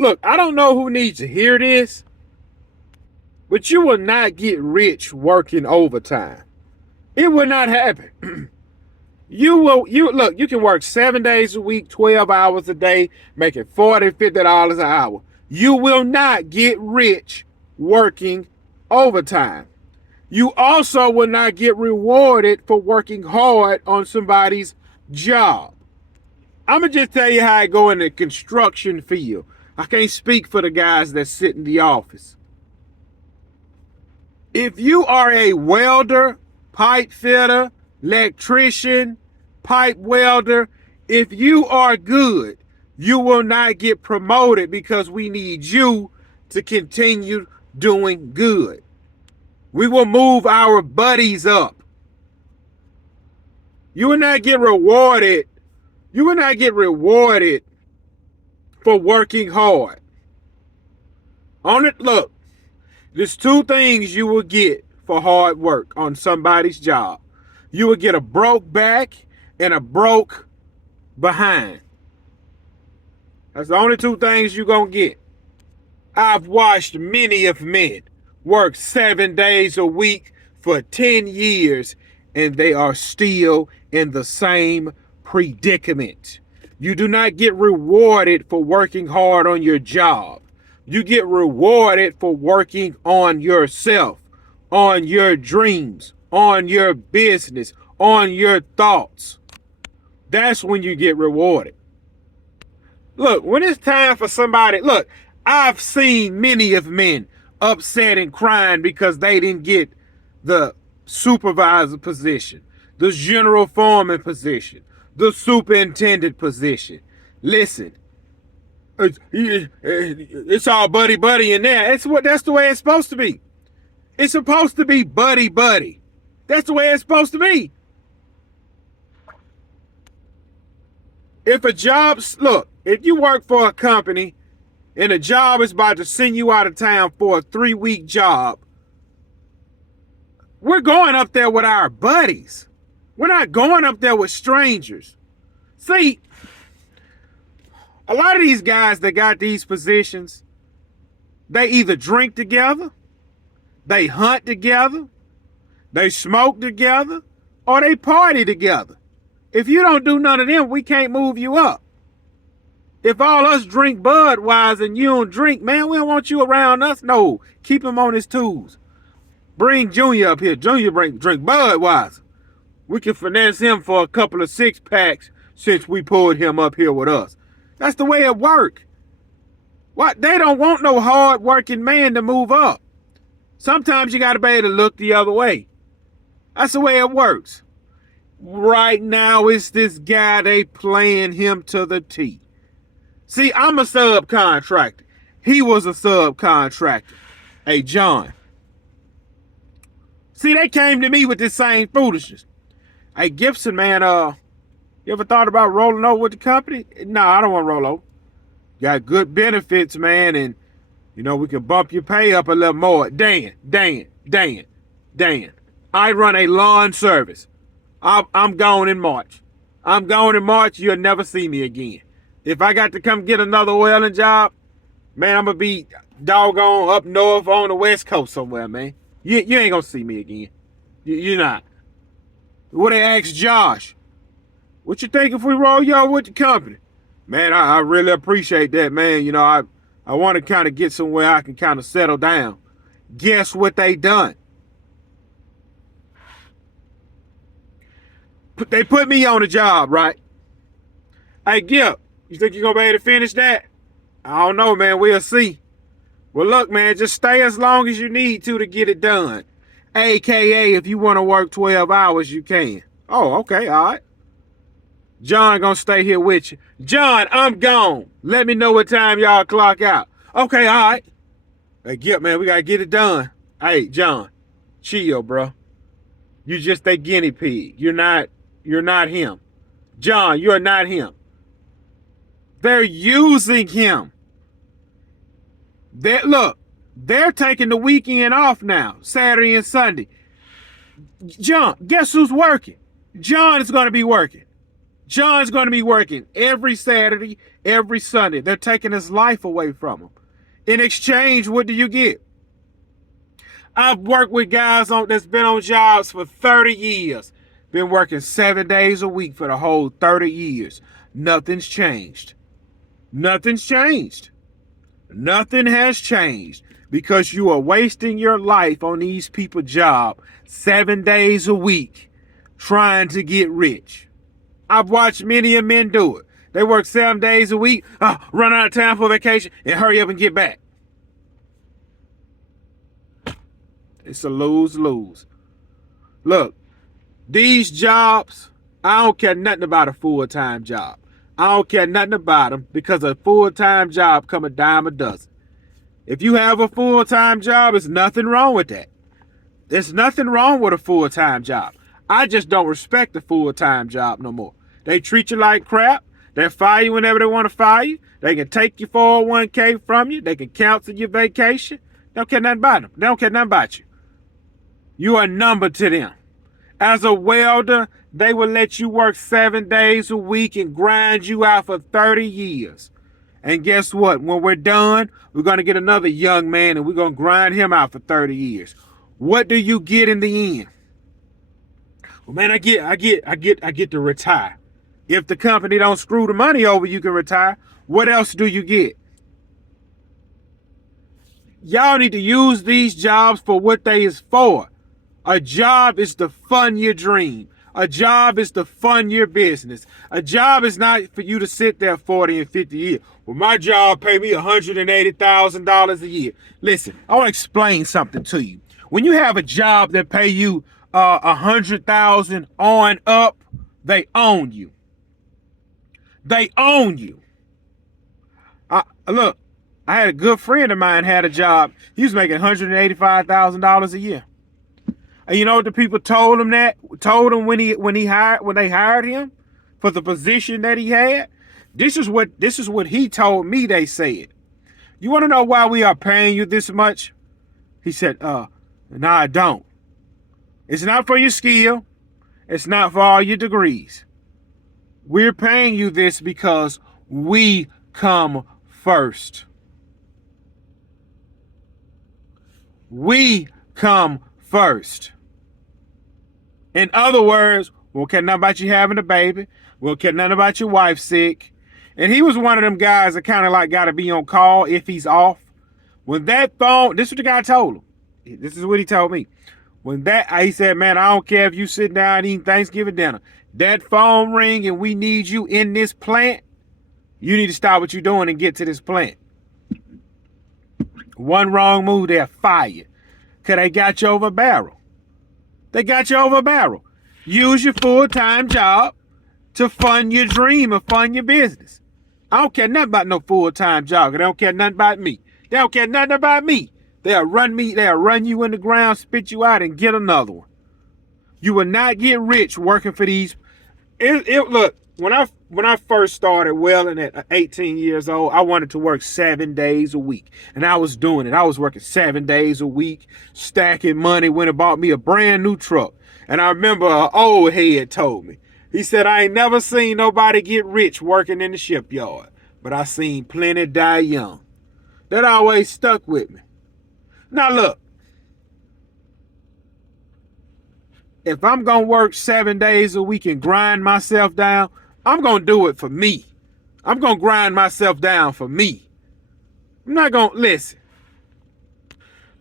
Look, I don't know who needs to hear this, but you will not get rich working overtime. It will not happen. You can work 7 days a week, 12 hours a day, making $40, $50 an hour. You will not get rich working overtime. You also will not get rewarded for working hard on somebody's job. I'm going to just tell you how I go in the construction field. I can't speak for the guys that sit in the office. If you are a welder, pipe fitter, electrician, pipe welder, if you are good, you will not get promoted because we need you to continue doing good. We will move our buddies up. You will not get rewarded. You will not get rewarded for working hard. On it, look, there's two things you will get for hard work on somebody's job. You will get a broke back and a broke behind. That's the only two things you're going to get. I've watched many of men work 7 days a week for 10 years, and they are still in the same predicament. You do not get rewarded for working hard on your job. You get rewarded for working on yourself, on your dreams, on your business, on your thoughts. That's when you get rewarded. Look, when it's time for somebody, look, I've seen many of men upset and crying because they didn't get the supervisor position, the general foreman position, the superintendent position. Listen, it's all buddy buddy in there. That's the way it's supposed to be. It's supposed to be buddy buddy. That's the way it's supposed to be. If a job's, look, if you work for a company and a job is about to send you out of town for a 3-week job, we're going up there with our buddies. We're not going up there with strangers. See, a lot of these guys that got these positions, they either drink together, they hunt together, they smoke together, or they party together. If you don't do none of them, we can't move you up. If all us drink Budweiser and you don't drink, man, we don't want you around us. No, keep him on his tools. Bring Junior up here. Junior drink Budweiser. We can finesse him for a couple of 6-packs since we pulled him up here with us. That's the way it works. What? They don't want no hard-working man to move up. Sometimes you got to be able to look the other way. That's the way it works. Right now, it's this guy, they playing him to the T. See, I'm a subcontractor. He was a subcontractor. Hey, John. See, they came to me with this same foolishness. Hey, Gibson, man, you ever thought about rolling over with the company? No, I don't want to roll over. Got good benefits, man, and, you know, we can bump your pay up a little more. Dan. I run a lawn service. I'm gone in March. I'm gone in March. You'll never see me again. If I got to come get another welding job, man, I'm going to be doggone up north on the West Coast somewhere, man. You ain't going to see me again. You're not. What they asked Josh, what you think if we roll y'all with the company? Man, I really appreciate that, man. You know, I want to kind of get somewhere I can kind of settle down. Guess what they done? They put me on the job, right? Hey, Gip, you think you're going to be able to finish that? I don't know, man. We'll see. Well, look, man, just stay as long as you need to get it done. AKA, if you want to work 12 hours, you can. Oh, okay, all right. John gonna stay here with you. John, I'm gone. Let me know what time y'all clock out. Okay, all right. Hey, Gip, man, we got to get it done. Hey, John, chill, bro. You just a guinea pig. You're not him. John, you're not him. They're using him. They're taking the weekend off now, Saturday and Sunday. John, guess who's working? John is going to be working. John's going to be working every Saturday, every Sunday. They're taking his life away from him. In exchange, what do you get? I've worked with guys that's been on jobs for 30 years. Been working 7 days a week for the whole 30 years. Nothing's changed. Nothing's changed. Nothing has changed because you are wasting your life on these people's job 7 days a week trying to get rich. I've watched many of men do it. They work 7 days a week, run out of time for vacation, and hurry up and get back. It's a lose-lose. Look, these jobs, I don't care nothing about a full-time job. I don't care nothing about them because a full-time job come a dime a dozen. If you have a full-time job, there's nothing wrong with that. There's nothing wrong with a full-time job. I just don't respect the full-time job no more. They treat you like crap. They fire you whenever they want to fire you. They can take your 401k from you. They can cancel your vacation. They don't care nothing about them. They don't care nothing about you. You are a number to them. As a welder, they will let you work 7 days a week and grind you out for 30 years. And guess what? When we're done, we're going to get another young man and we're going to grind him out for 30 years. What do you get in the end? Well, man, I get to retire. If the company don't screw the money over, you can retire. What else do you get? Y'all need to use these jobs for what they is for. A job is to fund your dream. A job is to fund your business. A job is not for you to sit there 40 and 50 years. Well, my job pay me $180,000 a year. Listen, I want to explain something to you. When you have a job that pay you $100,000 on up, they own you. They own you. Look, I had a good friend of mine had a job. He was making $185,000 a year. And you know what the people told him when they hired him for the position that he had? This is what he told me they said. You want to know why we are paying you this much? He said, no, I don't. It's not for your skill. It's not for all your degrees. We're paying you this because we come first. We come first. In other words, we don't care nothing about you having a baby. We don't care nothing about your wife sick. And he was one of them guys that kind of like got to be on call if he's off. When that phone, this is what the guy told him. This is what he told me. He said, man, I don't care if you sit down eating Thanksgiving dinner. That phone ring and we need you in this plant, you need to stop what you're doing and get to this plant. One wrong move, they'll fire you. Because they got you over a barrel. They got you over a barrel. Use your full-time job to fund your dream and fund your business. I don't care nothing about no full-time job. They don't care nothing about me. They don't care nothing about me. They'll run you in the ground, spit you out, and get another one. You will not get rich working for these. Look, when I first started welding at 18 years old, I wanted to work 7 days a week. And I was doing it. I was working 7 days a week, stacking money, went and bought me a brand new truck. And I remember an old head told me, he said, I ain't never seen nobody get rich working in the shipyard, but I seen plenty die young. That always stuck with me. Now look, if I'm going to work 7 days a week and grind myself down, I'm going to do it for me. I'm going to grind myself down for me. I'm not going to listen.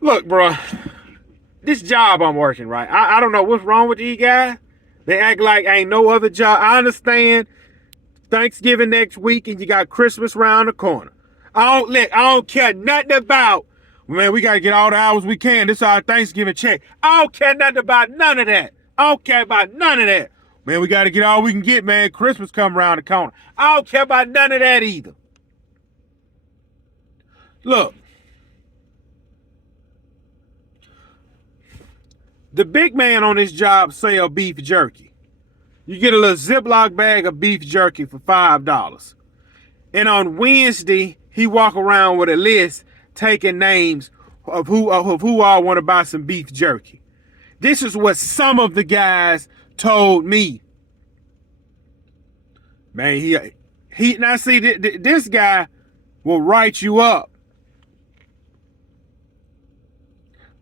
Look, bro, this job I'm working, right? I don't know what's wrong with these guys. They act like ain't no other job. I understand Thanksgiving next week and you got Christmas around the corner. I don't care nothing about, man, we got to get all the hours we can. This is our Thanksgiving check. I don't care nothing about none of that. I don't care about none of that. Man, we got to get all we can get, man. Christmas come around the corner. I don't care about none of that either. Look. The big man on this job sell beef jerky. You get a little Ziploc bag of beef jerky for $5. And on Wednesday, he walk around with a list taking names of who all want to buy some beef jerky. This is what some of the guys told me. Man, he now see this guy will write you up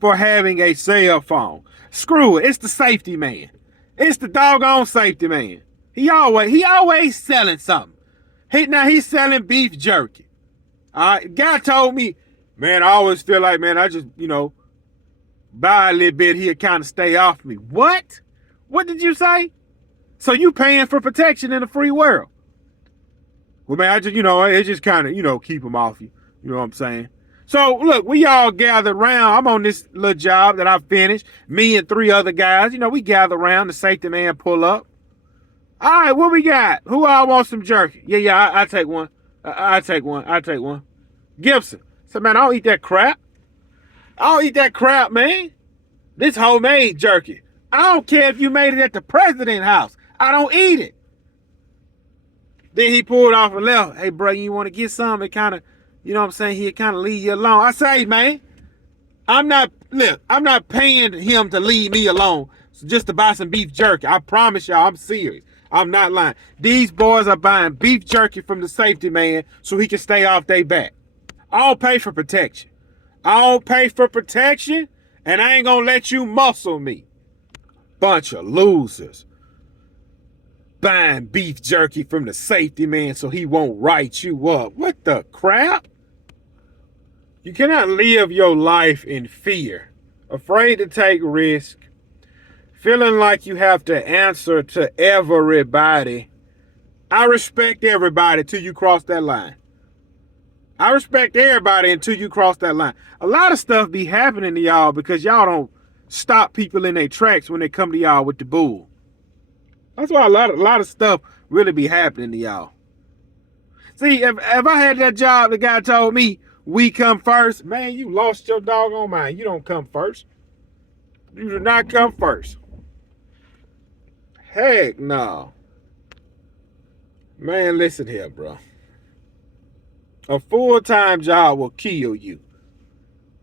for having a cell phone. Screw it. It's the safety man. It's the doggone safety man. He always selling something. He's selling beef jerky. All right. Guy told me, man, I always feel like, man, I just, buy a little bit, he'll kind of stay off me. What? What did you say? So you paying for protection in a free world? Well, man, I just, it just kind of, keep him off you. You know what I'm saying? So, look, we all gather around. I'm on this little job that I finished. Me and 3 other guys, we gather around. The safety man pull up. All right, what we got? Who all wants some jerky? Yeah, I take one. I take one. Gibson. So, man, I don't eat that crap. I don't eat that crap, man. This homemade jerky. I don't care if you made it at the president's house. I don't eat it. Then he pulled off and left. Hey, bro, you want to get some? It kind of, he'll kind of leave you alone. I say, man, I'm not paying him to leave me alone just to buy some beef jerky. I promise y'all, I'm serious. I'm not lying. These boys are buying beef jerky from the safety man so he can stay off their back. I don't pay for protection. And I ain't gonna let you muscle me. Bunch of losers. Buying beef jerky from the safety man so he won't write you up. What the crap? You cannot live your life in fear, afraid to take risk, feeling like you have to answer to everybody. I respect everybody till you cross that line. I respect everybody until you cross that line. A lot of stuff be happening to y'all because y'all don't stop people in their tracks when they come to y'all with the bull. That's why a lot of stuff really be happening to y'all. See, if I had that job, the guy told me we come first, man, you lost your doggone mind. You don't come first. You do not come first. Heck no. Man, listen here, bro. A full-time job will kill you.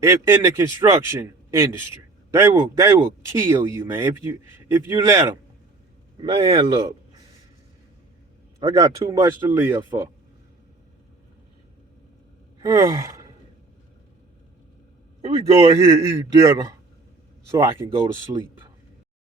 In the construction industry, they will kill you, man. If you let them. Man, look, I got too much to live for. Let me go ahead and eat dinner so I can go to sleep.